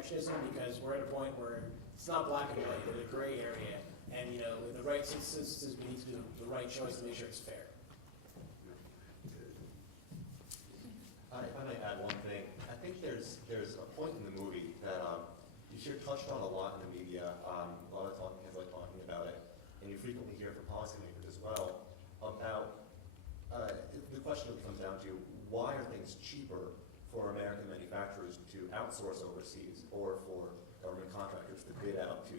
protectionism because we're at a point where it's not black and white, it's a gray area. And, you know, in the right instances, we need to do the right choice to make sure it's fair. If I might add one thing, I think there's a point in the movie that you hear touched on a lot in the media, a lot of talking heads like talking about it, and you frequently hear from policymakers as well about the question really comes down to why are things cheaper for American manufacturers to outsource overseas or for government contractors to bid out to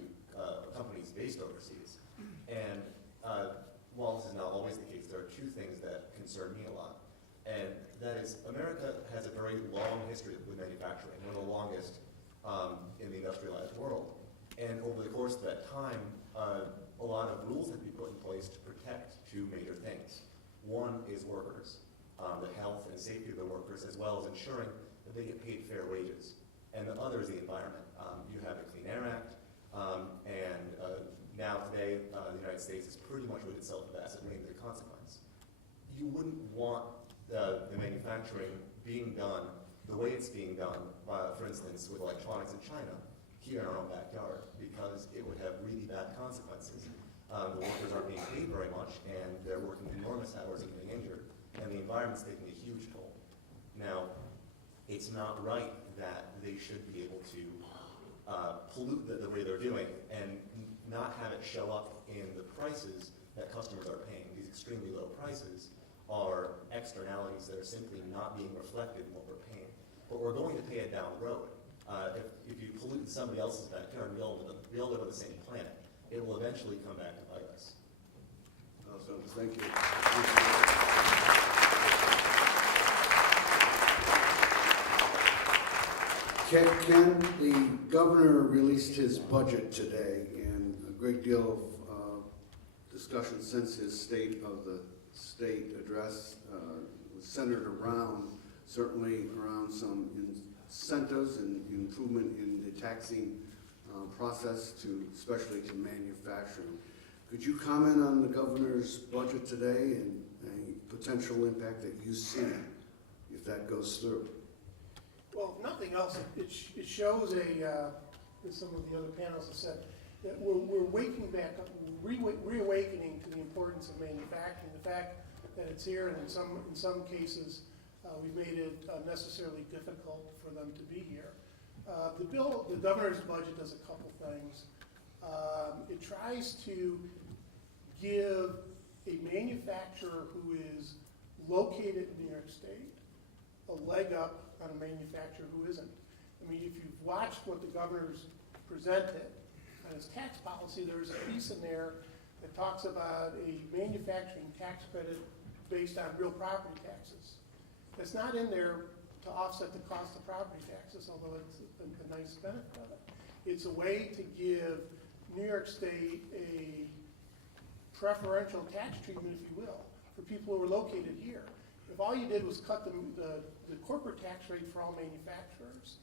companies based overseas. And while this is not always the case, there are two things that concern me a lot. And that is, America has a very long history with manufacturing, one of the longest in the industrialized world. And over the course of that time, a lot of rules have been put in place to protect two major things. One is workers, the health and safety of the workers, as well as ensuring that they get paid fair wages. And the other is the environment. You have the Clean Air Act, and now today, the United States has pretty much rid itself of acid rain as a consequence. You wouldn't want the manufacturing being done the way it's being done, for instance, with electronics in China, here in our own backyard, because it would have really bad consequences. The workers aren't being paid very much, and they're working enormous hours and getting injured, and the environment's taking a huge toll. Now, it's not right that they should be able to pollute the way they're doing and not have it show up in the prices that customers are paying. These extremely low prices are externalities that are simply not being reflected in what we're paying. But we're going to pay it down the road. If you pollute somebody else's backyard, we all live on the same planet. It will eventually come back to bite us. So, thank you. Ken, the governor released his budget today, and a great deal of discussion since his State of the State address was centered around, certainly around some incentives and improvement in the taxing process, especially to manufacturing. Could you comment on the governor's budget today and any potential impact that you see if that goes through? Well, if nothing else, it shows as some of the other panels have said, that we're waking back up, reawakening to the importance of manufacturing. The fact that it's here, and in some cases, we've made it unnecessarily difficult for them to be here. The governor's budget does a couple things. It tries to give a manufacturer who is located in New York State a leg up on a manufacturer who isn't. I mean, if you've watched what the governor's presented on his tax policy, there's a piece in there that talks about a manufacturing tax credit based on real property taxes. That's not in there to offset the cost of property taxes, although it's a nice benefit of it. It's a way to give New York State a preferential tax treatment, if you will, for people who are located here. If all you did was cut the corporate tax rate for all manufacturers,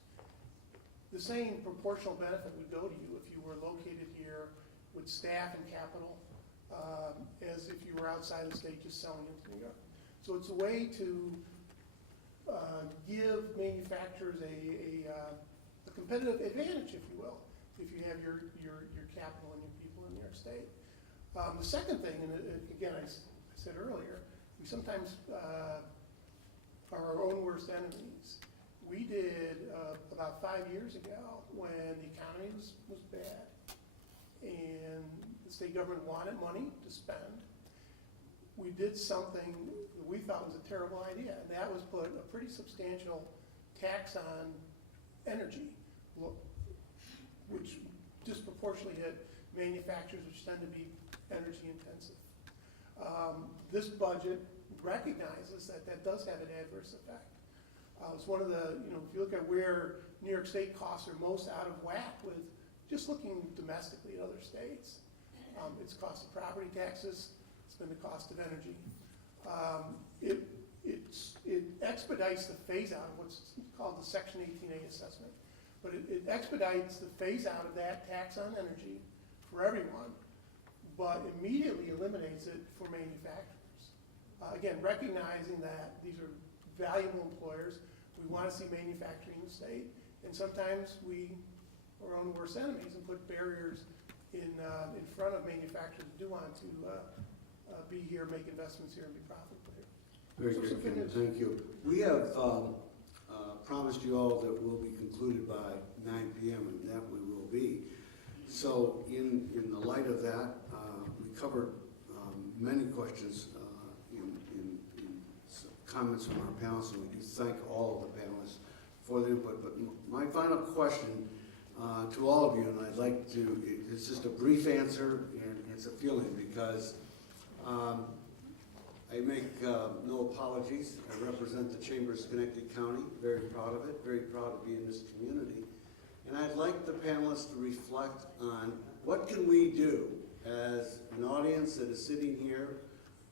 the same proportional benefit would go to you if you were located here with staff and capital as if you were outside the state just selling into New York. So it's a way to give manufacturers a competitive advantage, if you will, if you have your capital and your people in New York State. The second thing, and again, I said earlier, we sometimes are our own worst enemies. We did about 5 years ago when the economy was bad and the state government wanted money to spend. We did something that we thought was a terrible idea, and that was put a pretty substantial tax on energy, which disproportionately hit manufacturers, which tend to be energy intensive. This budget recognizes that that does have an adverse effect. It's one of the, if you look at where New York State costs are most out of whack with just looking domestically at other states, it's cost of property taxes, it's been the cost of energy. It expedites the phase out of what's called the Section 18A assessment, but it expedites the phase out of that tax on energy for everyone, but immediately eliminates it for manufacturers. Again, recognizing that these are valuable employers, we want to see manufacturing in the state, And sometimes we are our own worst enemies and put barriers in front of manufacturers who do want to be here, make investments here, and be profitable here. Very So good, some good Ken, news. thank you. We have promised you all that we'll be concluded by 9 p.m., and that we will be. So in the light of that, we covered many questions in some comments from our panelists, and we do thank all of the panelists for their input. But my final question to all of you, and I'd like to, it's just a brief answer, and it's a feeling, because I make no apologies. I represent the Chamber of Schenectady County, very proud of it, very proud to be in this community. And I'd like the panelists to reflect on what can we do as an audience that is sitting here,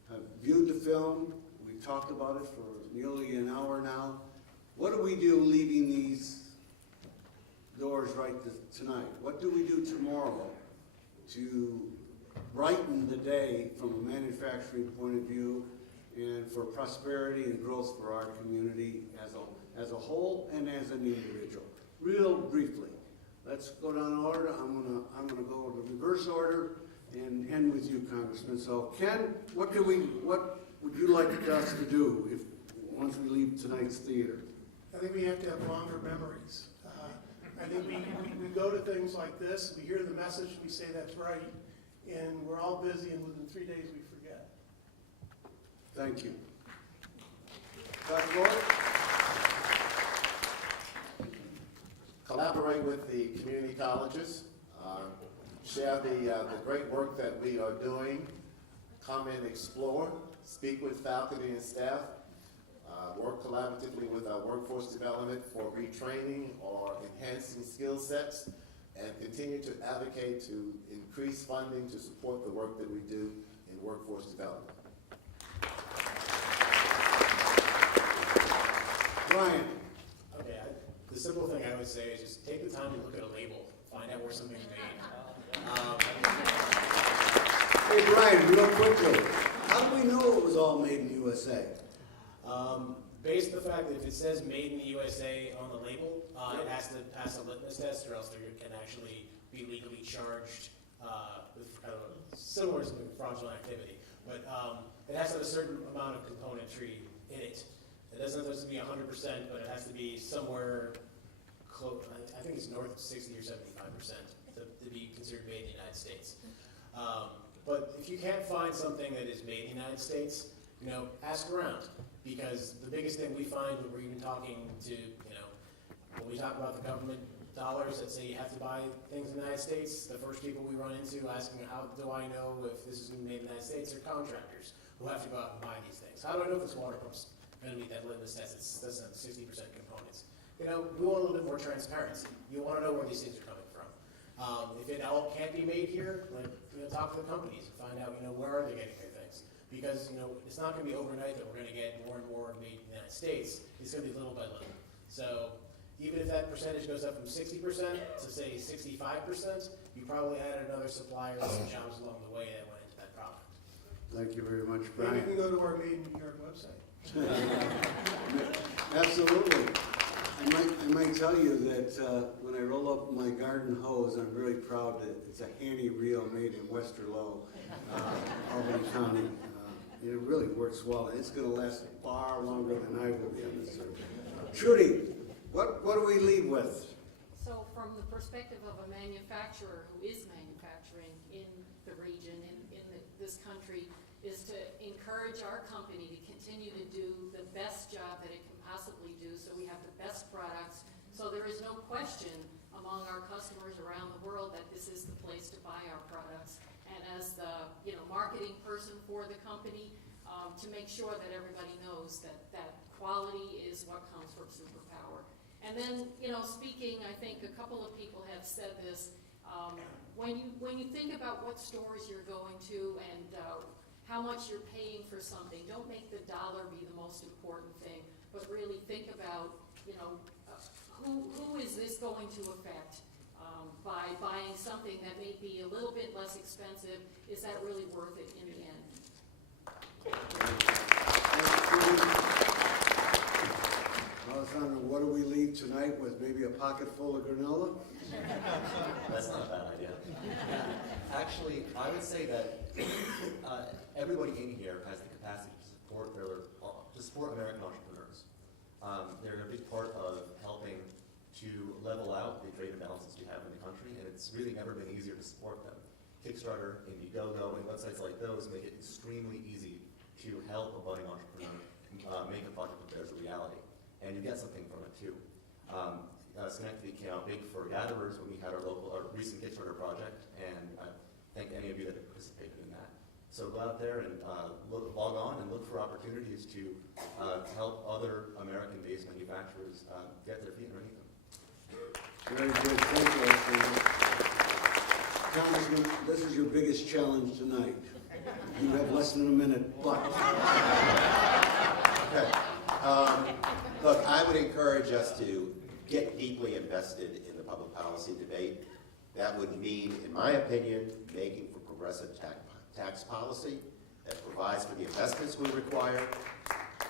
have viewed the film, we've talked about it for nearly an hour now. What do we do leaving these doors right tonight? What do we do tomorrow to brighten the day from a manufacturing point of view and for prosperity and growth for our community as a whole and as an individual? Real briefly, let's go down in order. I'm gonna go to reverse order and end with you, Congressman. So Ken, what would you like us to do once we leave tonight's theater? I think we have to have longer memories. I think we go to things like this, we hear the message, we say that's right, and we're all busy, and within 3 days we forget. Thank you. Dr. Gordon? Collaborate with the community colleges, share the great work that we are doing, come and explore, speak with faculty and staff, work collaboratively with our workforce development for retraining or enhancing skill sets, and continue to advocate to increase funding to support the work that we do in workforce development. Brian? Okay, the simple thing I would say is just take the time to look at a label, find out where something's made. Hey, Brian, real quickly, how do we know it was all made in the USA? Based on the fact that if it says "Made in the USA" on the label, it has to pass a litmus test, or else there can actually be legally charged with kind of similar to fraudulent activity. But it has to have a certain amount of componentry in it. It doesn't have to be 100%, but it has to be somewhere close. I think it's north of 60 or 75% to be considered made in the United States. But if you can't find something that is made in the United States, ask around. Because the biggest thing we find when we're even talking to, when we talk about the government dollars that say you have to buy things in the United States, the first people we run into asking, how do I know if this is made in the United States, are contractors who have to go out and buy these things. How do I know if this water pump's going to meet that litmus test? It's 60% components. We want a little bit more transparency. You want to know where these things are coming from. If it all can't be made here, talk to the companies and find out, where are they getting their things. Because, it's not going to be overnight that we're going to get more and more made in the United States. It's going to be little by little. So even if that percentage goes up from 60% to, say, 65%, you probably added another supplier and some jobs along the way that went into that product. Thank you very much, Maybe you can Brian. go to our Made in New York website. Absolutely. I might tell you that when I roll up my garden hose, I'm really proud that it's a Hanny reel made in Westerlo, Albany County. It really works well, and it's going to last far longer than I will be on this earth. Trudy, what do we leave with? So from the perspective of a manufacturer who is manufacturing in the region, this country, is to encourage our company to continue to do the best job that it can possibly do, so we have the best products. So there is no question among our customers around the world that this is the place to buy our products. And as the marketing person for the company, to make sure that everybody knows that quality is what comes from Superpower. And then, speaking, I think a couple of people have said this, when you think about what stores you're going to and how much you're paying for something, don't make the dollar be the most important thing, but really think about, who is this going to affect? By buying something that may be a little bit less expensive, is that really worth it in the end? Well, Alessandro, what do we leave tonight with, maybe a pocket full of granola? That's not a bad idea. Actually, I would say that everybody in here has the capacity to support American entrepreneurs. They're a big part of helping to level out the trade imbalances we have in the country, and it's really never been easier to support them. Kickstarter, Indiegogo, and websites like those make it extremely easy to help a budding entrepreneur make a project of theirs a reality, and you get something from it too. Schenectady came out big for gatherers when we had our recent Kickstarter project, and I thank any of you that have participated in that. So go out there and log on and look for opportunities to help other American-based manufacturers get their feet underneath them. Very good, thank you, Alessandro. Congressman, this is your biggest challenge tonight. You have less than a minute, but. Okay. Look, I would encourage us to get deeply invested in the public policy debate. That would mean, in my opinion, making for progressive tax policy that provides for the investments we require,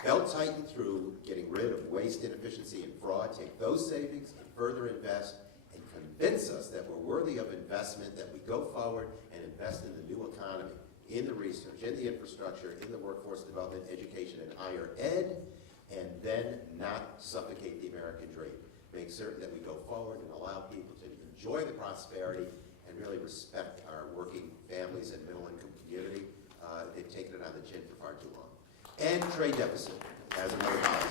belt tighten through getting rid of waste, inefficiency, and fraud, take those savings and further invest, and convince us that we're worthy of investment, that we go forward and invest in the new economy, in the research, in the infrastructure, in the workforce development, education, and higher ed, and then not suffocate the American dream. Make certain that we go forward and allow people to enjoy the prosperity and really respect our working families and middle-income community. They've taken it on the chin for far too long. And trade deficit as another policy.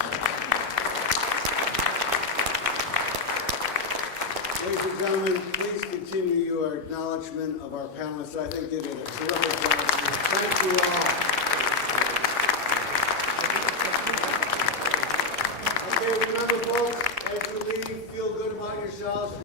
Ladies and gentlemen, please continue your acknowledgement of our panelists. I think they did a terrific job. Thank you all.